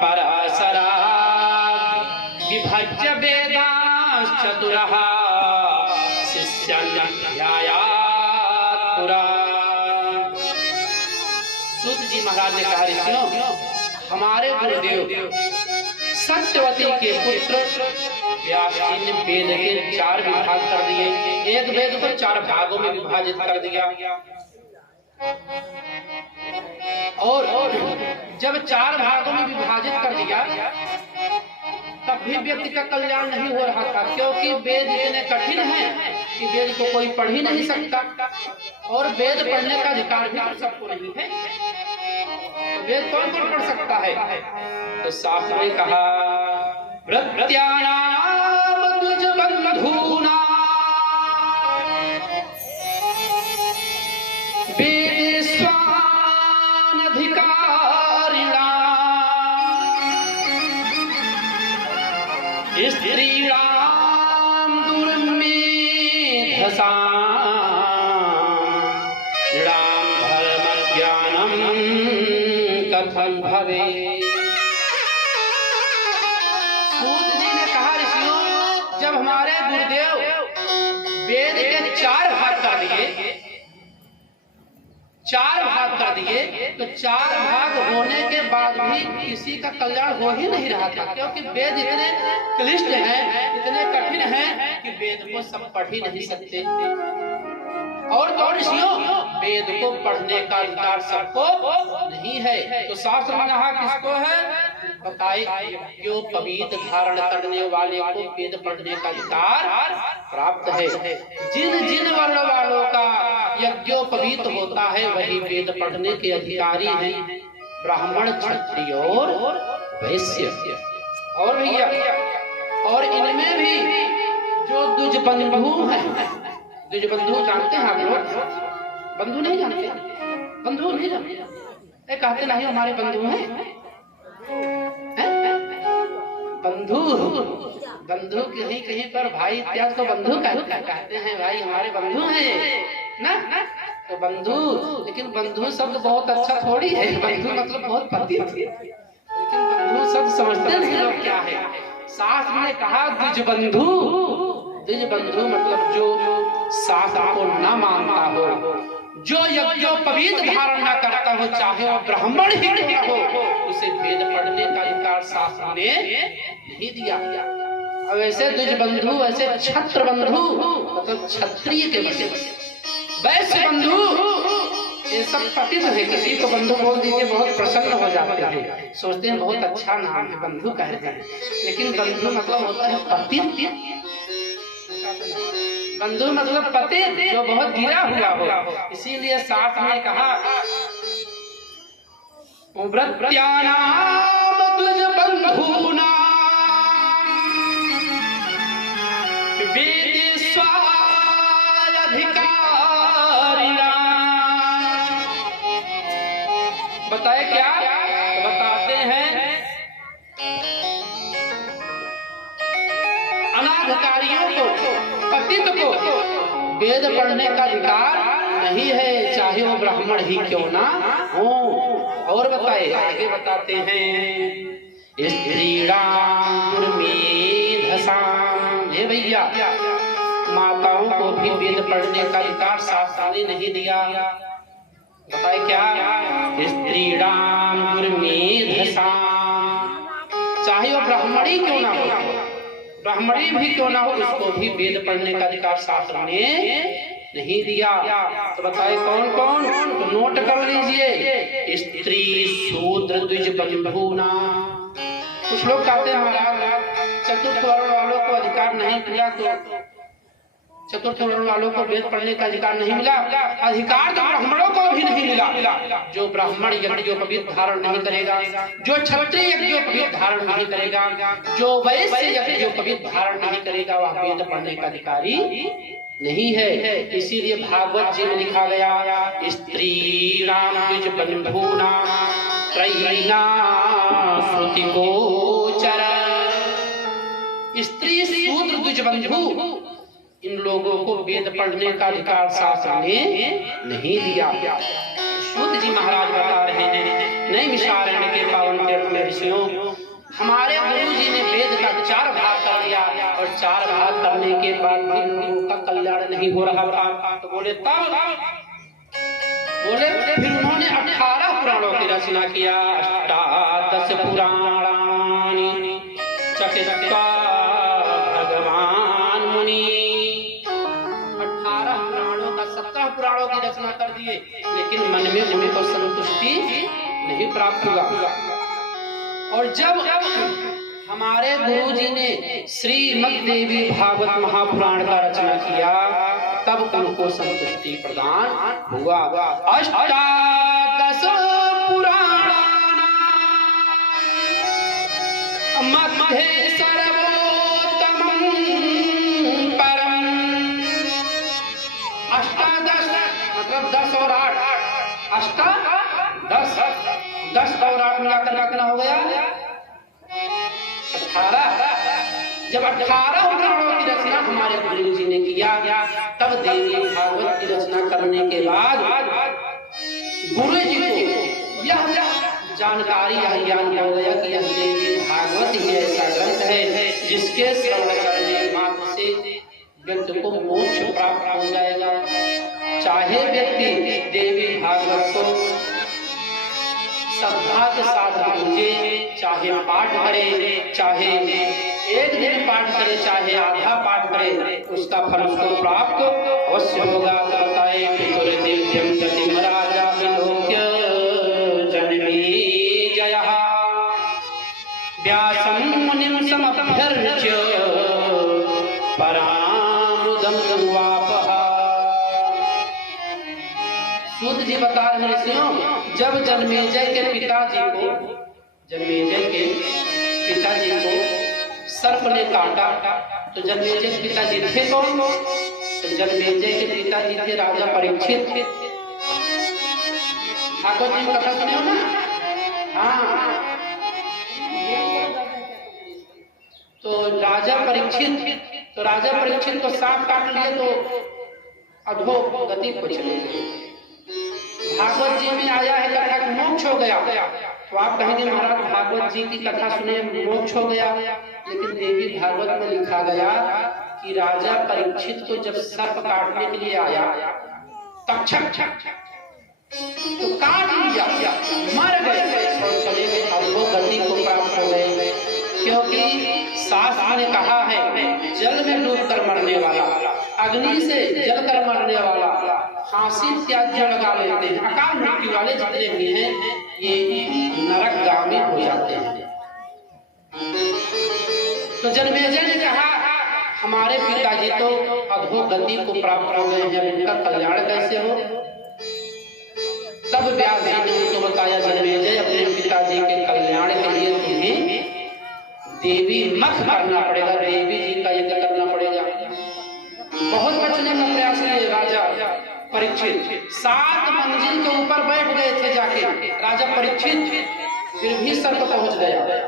पराशरात् विभज्य वेदांश्चतुरः शिष्यान् ध्यायात् पुरा। सूत जी महाराज ने कहा, ऋषियों हमारे गुरुदेव सत्यवती के पुत्र व्यास जी ने वेद के 4 विभाग कर दिए। एक वेद को 4 भागों में विभाजित कर दिया, और जब 4 भागों में विभाजित कर दिया तब भी व्यक्ति का कल्याण नहीं हो रहा था, क्योंकि वेद इतने कठिन हैं कि वेद को कोई पढ़ ही नहीं सकता, और वेद पढ़ने का अधिकार भी सबको नहीं है। तो वेद कौन कौन पढ़ सकता है? तो शास्त्र ने कहा, प्रत्यानाम द्विजबन्धूना वेदेष्वानधिकारिणा स्त्रीणां दुर्मेधसां धर्मज्ञानं कथं भवेत्। सूत जी ने कहा, ऋषियों जब हमारे गुरुदेव वेद के 4 भाग कर दिए, 4 भाग कर दिए, तो 4 भाग होने के बाद भी किसी का कल्याण हो ही नहीं रहा था, क्योंकि वेद इतने क्लिष्ट हैं, इतने कठिन हैं कि वेद को सब पढ़ ही नहीं सकते। और कौन ऋषियों, वेद को पढ़ने का अधिकार सबको नहीं है। तो शास्त्र में कहा किसको है? बताए, जो पवित्र धारण करने वाले को वेद पढ़ने का अधिकार प्राप्त है। जिन जिन वर्ण वालों का यज्ञोपवीत होता है वही वेद पढ़ने के अधिकारी हैं, ब्राह्मण क्षत्रिय और वैश्य। और भैया, और इनमें भी जो द्विजबंधु हैं, द्विजबंधु जानते हैं आप लोग? बंधु नहीं जानते? बंधु नहीं जानते? कहते नहीं हमारे बंधु हैं। बंधु बंधु कहीं कहीं पर भाई इत्यादि को बंधु कहते हैं, भाई हमारे बंधु हैं ना। तो बंधु, लेकिन बंधु शब्द बहुत अच्छा थोड़ी है। बंधु मतलब बहुत पति, लेकिन बंधु शब्द समझते नहीं लोग क्या है। शास्त्र ने कहा द्विजबंधु। द्विजबंधु मतलब जो शास्त्र को न मानता हो, जो यज्ञोपवीत धारण न करता हो, चाहे वो ब्राह्मण ही क्यों हो, उसे वेद पढ़ने का अधिकार शास्त्र ने नहीं दिया। अब ऐसे द्विजबंधु, ऐसे छत्र बंधु मतलब क्षत्रिय के बंधु, वैश्य बंधु ये सब पतित है। किसी को बंधु बोल दीजिए बहुत प्रसन्न हो जाते हैं, सोचते हैं बहुत अच्छा नाम है, बंधु कहते हैं। लेकिन बंधु मतलब होता है पतित। बंधु मतलब पतित, जो बहुत गिरा हुआ हो। इसीलिए साथ में कहा व्रत्यानाम द्विज बंधूनां बताए क्या? तो बताते हैं अनाधिकारियों को, पतित को वेद पढ़ने का अधिकार नहीं है, चाहे वो ब्राह्मण ही क्यों ना हो। और बताए, आगे बताते हैं स्त्रीणाम मेधसाम, हे भैया माताओं को भी वेद पढ़ने का अधिकार शास्त्र ने नहीं दिया। बताए क्या? स्त्रीणाम मेधसाम, चाहे वो ब्राह्मणी क्यों ना हो, ब्राह्मणी भी क्यों ना हो, उसको भी वेद पढ़ने का अधिकार शास्त्र ने नहीं दिया। तो बताए कौन कौन? तो नोट कर लीजिए, स्त्री शूद्र द्विज बंधूना। कुछ लोग कहते हैं महाराज चतुर्थ वर्ण वालों को अधिकार नहीं दिया, तो चतुर्थ वर्ण वालों को वेद पढ़ने का अधिकार नहीं मिला। अधिकार तो ब्राह्मणों को भी नहीं मिला। जो ब्राह्मण यज्ञोपवीत धारण नहीं करेगा, जो क्षत्रिय यज्ञोपवीत धारण नहीं करेगा, जो वैश्य यज्ञोपवीत धारण नहीं करेगा, वह वेद पढ़ने का अधिकारी नहीं है। इसीलिए भागवत जी में लिखा गया स्त्रीणाम द्विज बंधूनां त्रयीणां श्रुति गोचर। स्त्री शूद्र द्विज बंधु, इन लोगों को वेद पढ़ने का अधिकार शास्त्र ने नहीं दिया। सूत जी महाराज बता रहे हैं नैमिषारण्य के पावन तीर्थ में ऋषियों, हमारे गुरु जी ने वेद का 4 भाग कर लिया, और 4 भाग करने के बाद भी लोगों का कल्याण नहीं हो रहा था। तो बोले तब बोले फिर उन्होंने 18 पुराणों की रचना किया। 18 पुराणानि चकित्वा भगवान मुनि, 18 पुराणों का 17 पुराणों की रचना कर दिए, लेकिन मन में उनको संतुष्टि नहीं प्राप्त हुआ। और जब हमारे गुरु जी ने श्रीमद् देवी भागवत महापुराण का रचना किया, तब उनको संतुष्टि प्रदान हुआ। 18 पुराणानां मध्ये सर्वोत्तमं परम। 18 मतलब 10 और 8, 10 और 8 मिलाकर कितना हो गया? 18। जब 18 पुराणों की रचना हमारे गुरु जी ने किया, तब देवी भागवत की रचना करने के बाद गुरु जी को यह जानकारी, यह ज्ञान हो गया कि यह देवी भागवत ही ऐसा ग्रंथ है जिसके श्रवण करने मात्र से व्यक्ति को मोक्ष प्राप्त हो जाएगा। चाहे व्यक्ति देवी भागवत को श्रद्धा के साथ पूजे, चाहे पाठ करे, चाहे एक दिन पाठ करे, चाहे आधा पाठ करे, उसका फल उसको प्राप्त अवश्य होगा। बताए पितुर्दिव्यं जतिमराजा विलोक्य जन्मेजयः व्यासं मुनिं समभ्यर्च्य परामुदं वापः। सूत जी बता रहे हैं ऋषियों, जब जन्मेजय के पिताजी को सर्प ने काटा, तो जन्मेजय के पिताजी थे कौन? तो जन्मेजय के पिताजी थे राजा परीक्षित। ठाकुर जी कथा सुने हो ना? हाँ। तो राजा परीक्षित को सांप काट लिए, तो अधो गति को चले गए। भागवत जी में आया है कथा कि मोक्ष हो गया, तो आप कहेंगे महाराज भागवत जी की कथा सुने मोक्ष हो गया, लेकिन देवी भागवत में लिखा गया कि राजा परीक्षित को जब सर्प काटने के लिए आया, तक्षक तो काट लिया, मर गए और चले गए, अधो गति को प्राप्त हो गए। क्योंकि शास्त्र ने कहा है जल में डूब कर मरने वाला, अग्नि से जल कर मरने वाला, फांसी त्याज्य लगा लेते हैं। अकाल मृत्यु वाले जितने भी हैं ये नरकगामी हो जाते हैं। तो जन्मेजय ने कहा हमारे पिताजी तो अधोगति को प्राप्त हो गए हैं, इनका कल्याण कैसे हो? तब व्यास जी ने उनको बताया, जन्मेजय अपने पिताजी के कल्याण के लिए तुम्हें देवी मत करना पड़ेगा, देवी जी का यज्ञ करना पड़ेगा। बहुत बचने का प्रयास किए राजा परीक्षित, 7 मंजिल के ऊपर बैठ गए थे जाके राजा परीक्षित, फिर भी सर पर पहुंच गया।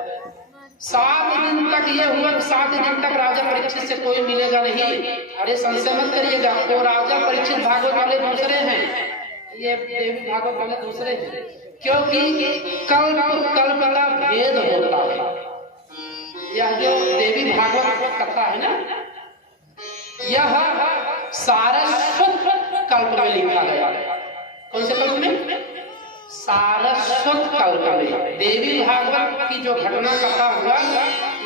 7 दिन तक ये हुआ, 7 दिन तक राजा परीक्षित से कोई मिलेगा नहीं। अरे संशय मत करिएगा, वो राजा परीक्षित भागवत वाले दूसरे हैं, ये देवी भागवत वाले दूसरे हैं, क्योंकि कल्प का भेद होता है। यह जो देवी भागवत कथा है ना, यह सारस्वत कल्प में लिखा गया। कौन से कल्प में? सारस्वत कल्प में। देवी भागवत की जो घटना कथा हुआ,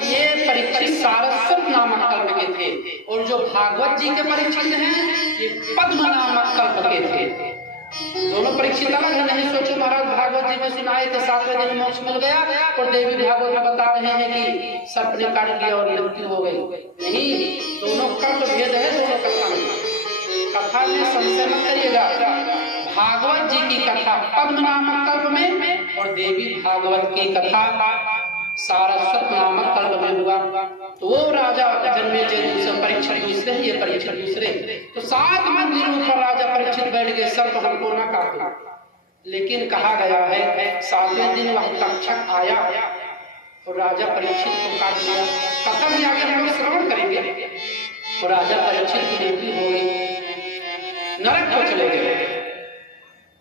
ये परीक्षित सारस्वत नामक कल्प के थे, और जो भागवत जी के परीक्षित हैं ये पद्म नामक कल्प के थे। दोनों परीक्षित अलग है। नहीं सोचो महाराज भागवत जी में सुनाए थे 7वें दिन मोक्ष मिल गया, और देवी भागवत में बता रहे हैं कि सर्प ने काट लिया और मृत्यु हो गई। नहीं, दोनों कल्प भेद है, दोनों कथा में। कथा में संशय मत करिएगा। भागवत जी की कथा पद्म नामक कल्प में, और देवी भागवत की कथा सारस्वत नामक कल्प में हुआ। तो वो राजा जन्मेजय दूसरे, परीक्षित दूसरे, ये परीक्षित दूसरे। तो 7 मंजिलों पर राजा परीक्षित बैठ गए, सर्प हमको न काटे। लेकिन कहा गया है 7वें दिन वह तक्षक आया और राजा परीक्षित को काट दिया। कथा भी आगे हम लोग श्रवण करेंगे। और राजा परीक्षित की मृत्यु हो गई, नरक को चले गए।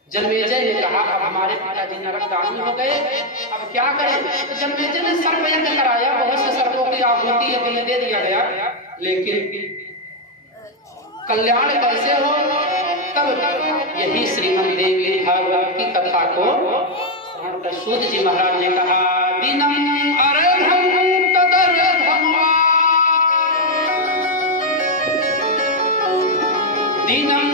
जन्मेजय ने कहा अब हमारे पिताजी नरकगामी हो गए, अब क्या करें? तो जन्मेजय ने सर्प यज्ञ कराया, बहुत से सर्पों की आहुति यज्ञ में दे दिया गया, लेकिन कल्याण कैसे हो? तब यही श्रीमद् देवी भागवत की कथा को सूत जी महाराज ने कहा, दिनम अर्धम तदर्धम वा, दिनम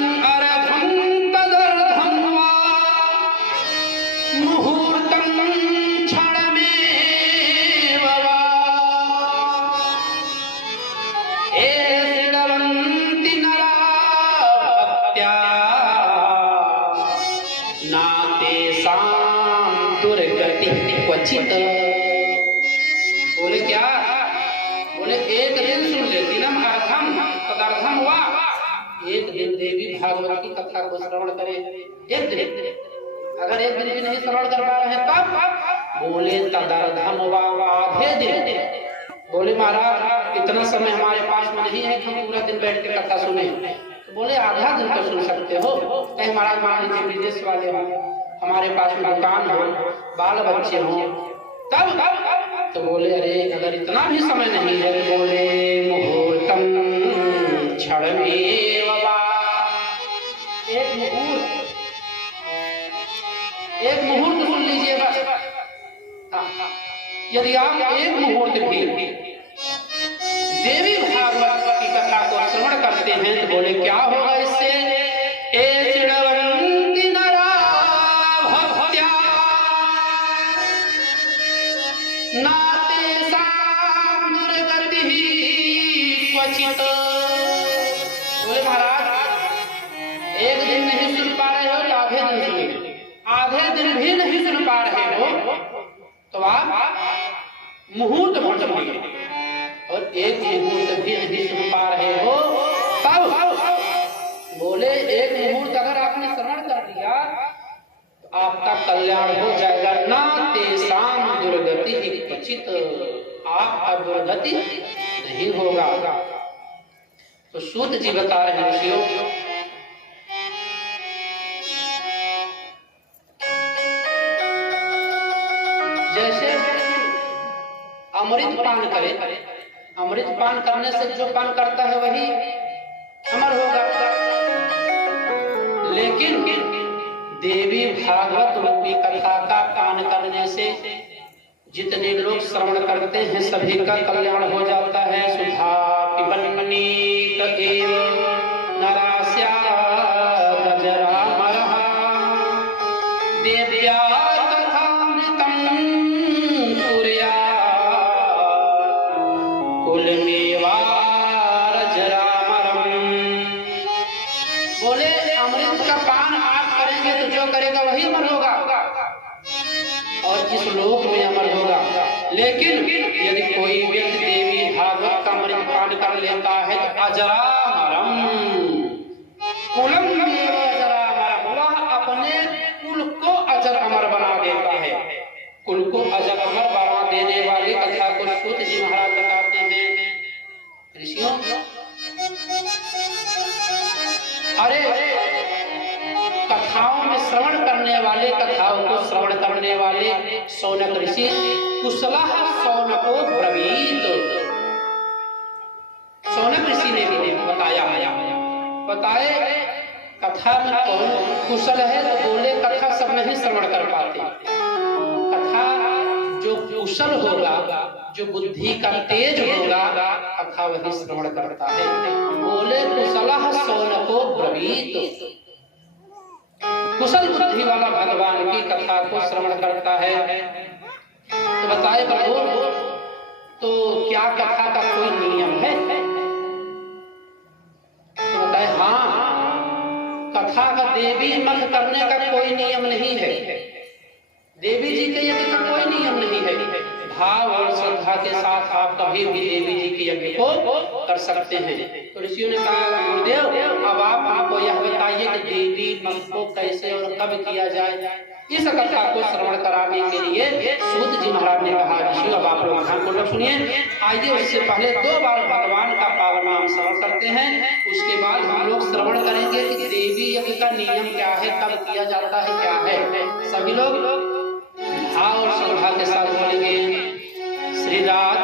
बोले क्या? बोले एक दिन सुन ले, दिनम अर्धम तदर्धम हुआ, एक दिन देवी भागवत की कथा को श्रवण करे। एक दिन, अगर एक दिन भी नहीं श्रवण कर पा रहे तब बोले तदर्धम हुआ, आधे दिन। बोले महाराज इतना समय हमारे पास में नहीं है कि हम पूरा दिन बैठ के कथा सुने। तो बोले आधा दिन तो सुन सकते हो। कहीं महाराज मान लीजिए विदेश वाले हो, हमारे पास में दुकान हो, बाल बच्चे हो, तब तो बोले अरे अगर इतना भी समय नहीं है, बोले मुहूर्तम क्षणमेव वा, एक मुहूर्त सुन लीजिए बस। यदि आप एक मुहूर्त भी देवी भागवत की कथा को श्रवण करते हैं तो बोले क्या होगा इससे? बोले महाराज एक दिन नहीं सुन पा रहे हो तो आधे दिन सुनिए, आधे दिन भी नहीं सुन पा रहे हो तो आप मुहूर्त भर सुनिए, और एक मुहूर्त भी नहीं सुन पा रहे हो तब बोले एक मुहूर्त अगर आपने श्रवण कर दिया तो आपका कल्याण हो जाएगा। ना तेसाम दुर्गति क्वचित, आपका दुर्गति नहीं होगा। तो सूत जी बता रहे हैं ऋषियों, जैसे अमृत पान करे, अमृत पान करने से जो पान करता है वही अमर होगा, लेकिन देवी भागवत रूपी कथा का पान करने से जितने लोग श्रवण करते हैं सभी का कल्याण हो जाता है। सुधा पिबन्नीत एव नरास्या लेकिन यदि कोई व्यक्ति देवी भागवत का अमृतपान कर लेता है तो अजरामरम कुलम देव अजरामरम, वह अपने कुल को अजर अमर बना देता है। कुल को अजर अमर बना देने वाली कथा को सूत जी महाराज बताते हैं। ऋषियों, अरे कथाओं में श्रवण करने वाले, कथाओं को श्रवण करने वाले शौनक ऋषि कुशलः शौनको ब्रवीत, शौनक ऋषि ने भी बताए कथा में कौन कुशल है, तो बोले कथा सब नहीं श्रवण कर पाते। कथा जो कुशल होगा, जो बुद्धि का तेज होगा, कथा वही श्रवण करता है। बोले कुशलः शौनको ब्रवीत, कुशल बुद्धि वाला भगवान की कथा को श्रवण करता है। तो बताए प्रभु, तो क्या कथा का कोई नियम है? तो बताए हाँ, कथा का देवी मत करने का कोई नियम नहीं है, देवी जी के यज्ञ का कोई नियम नहीं है। भाव और श्रद्धा के साथ आप कभी भी देवी जी के यज्ञ को कर सकते हैं। तो ऋषियों ने कहा गुरुदेव, अब आप हमको यह बताइए कि देवी मत को कैसे और कब किया जाए। इस कथा को श्रवण कराने के लिए सूत जी महाराज ने कहा, ऋषियों अब आप लोग ध्यानपूर्वक सुनिए। आइए उससे पहले 2 बार भगवान का पावन नाम श्रवण करते हैं, उसके बाद हम लोग श्रवण करेंगे कि देवी यज्ञ का नियम क्या है, कब किया जाता है, क्या है। सभी लोग भाव और श्रद्धा के साथ बोलेंगे, श्री राधे